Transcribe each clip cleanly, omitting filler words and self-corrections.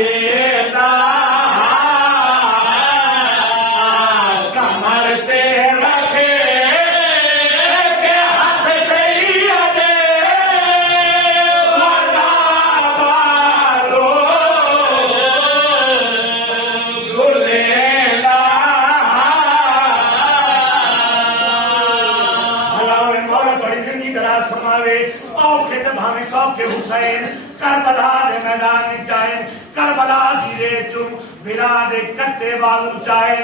देता कमर ते रखे के हाथ सैयद वरना बालो गुलेला भला मौला बड़ी जिंदगी दराज फरमावे औखे ते भावे सब के हुसैन करबला दे मैदान में जाएं करबला दी रेत चुम बिरा दे कट्टे वालू जाएं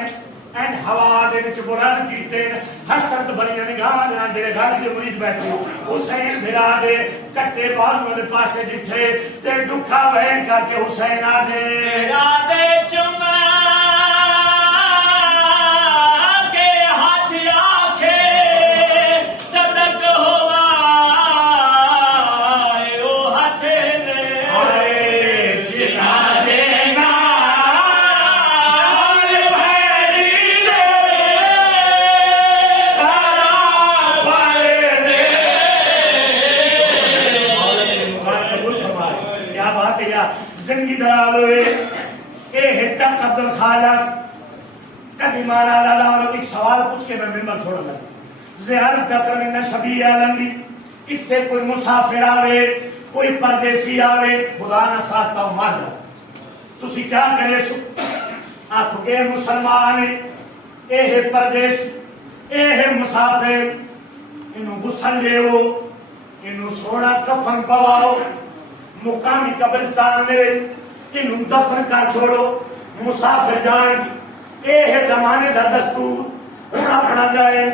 एन हवा दे विच बुलंद कीते हसरत बड़ियां निगाहां दे नाल जेड़े घर दे मुरीद बैठे हुसैन बिरा दे कट्टे वालू दे पासे जिथे ते दुखा वहन करके हुसैन आ दे बिरा दे चुम के हाथ आखे सदक होवा ओ हाथ ने आए जिना देना आल भैरी दे सारा भर दे मौला ने मुबारक कबूल फरमाए क्या बात है यार जिंदगी दराज होए ए है चक अब्दुल खालिक कभी मारा लाला और एक सवाल पूछ के मैं मिंबर छोड़ लगा ज़ियारत कर में शबी आलम दी इत्थे कोई मुसाफिर आवे कोई परदेसी आवे खुदा ना खास्ता मर जा तुसी क्या करे आखो के मुसलमान ए है परदेस ए है मुसाफिर इनु गुसल लेओ इनु सोना कफन पवाओ मुकामी कब्रिस्तान में इनु दफन कर छोड़ो मुसाफिर जान ए है जमाने दा दस्तूर हुण अपना जाए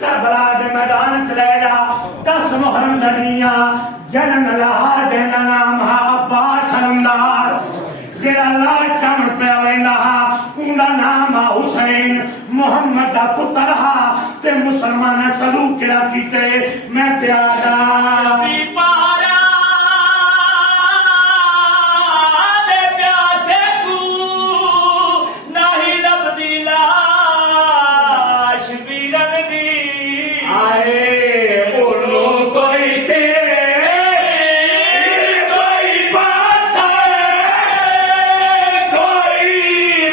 करबला दे मैदान च ले जा 10 मुहर्रम दनिया जनन लहा जन नाम हा अब्बास अलमदार जेड़ा ला चमन पे वेंदा उंदा नाम हा हुसैन मोहम्मद दा पुत्र हा ते मुसलमान सलूक केड़ा कीते मैं प्यारा भी पारा दे प्यासे तू नहीं लबदी लाश वीरन दी आए बोलो कोई तेरे कोई बात कोई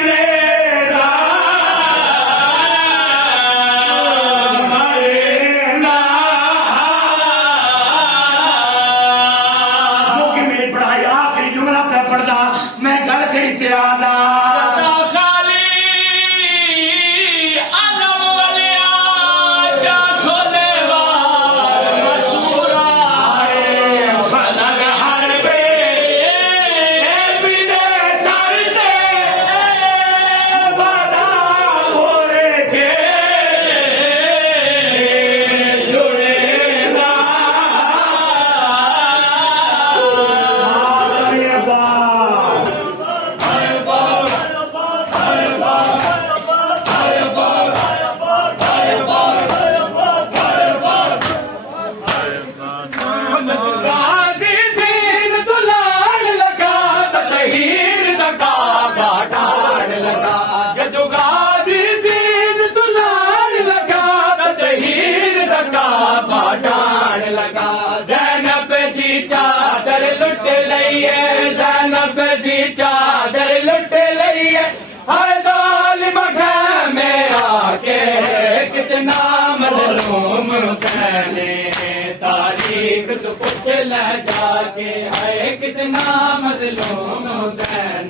रेरा मरेना मुझे मेरी पढ़ाई आखिरी जुमला पे पढ़दा मैं गल कही ते आदा तारीख तो कुछ ले जाके है कितना मजलूम हुसैन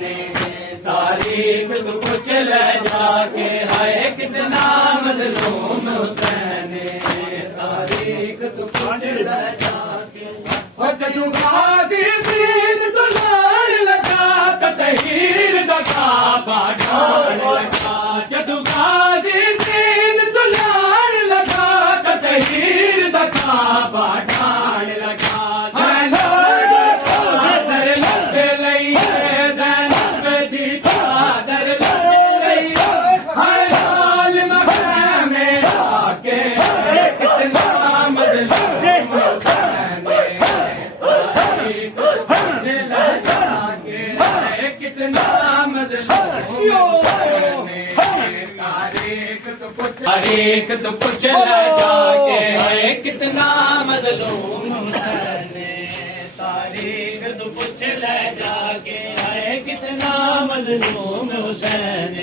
तारीख तो कुछ ले जाके है कितना मजलूम हुसैन तारीख तो कुछ ले जाके जदू गाजी सीन तो लाल लगा तहीर दा काबा ढाल लगा जदू गाजी सीन तो लाल लगा तहीर दा काबा ढाल लगा तारीख तो पूछ ले जाके है कितना मजलूम हुसैन तारीख तो पूछ ले जाके है कितना मजलूम हुसैन,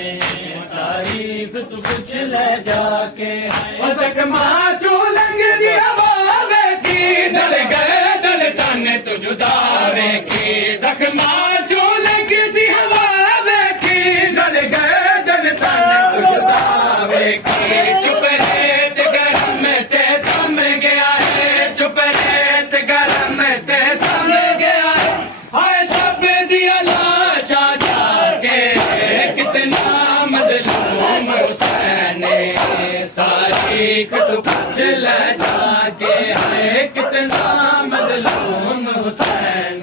तारीफ तू कुछ ले जाके। ओ जख्मा चो लंग दिया बावे की, दल गए दल तन तू जुदा वेखी। जख्मा चो लंग दिया बावे की, दल गए दल तन तू जुदा वेखी। चुप रेत गरम ते सम गया है, चुप रेत गरम ते सम गया है। हाय सब दिया लाशा जाके, कितना मजलूम हुसैन, तारीख तू कुछ ले जाके। है कितना मजलूम हुसैन,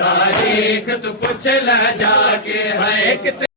तारीख तू कुछ ले जाके। है कितना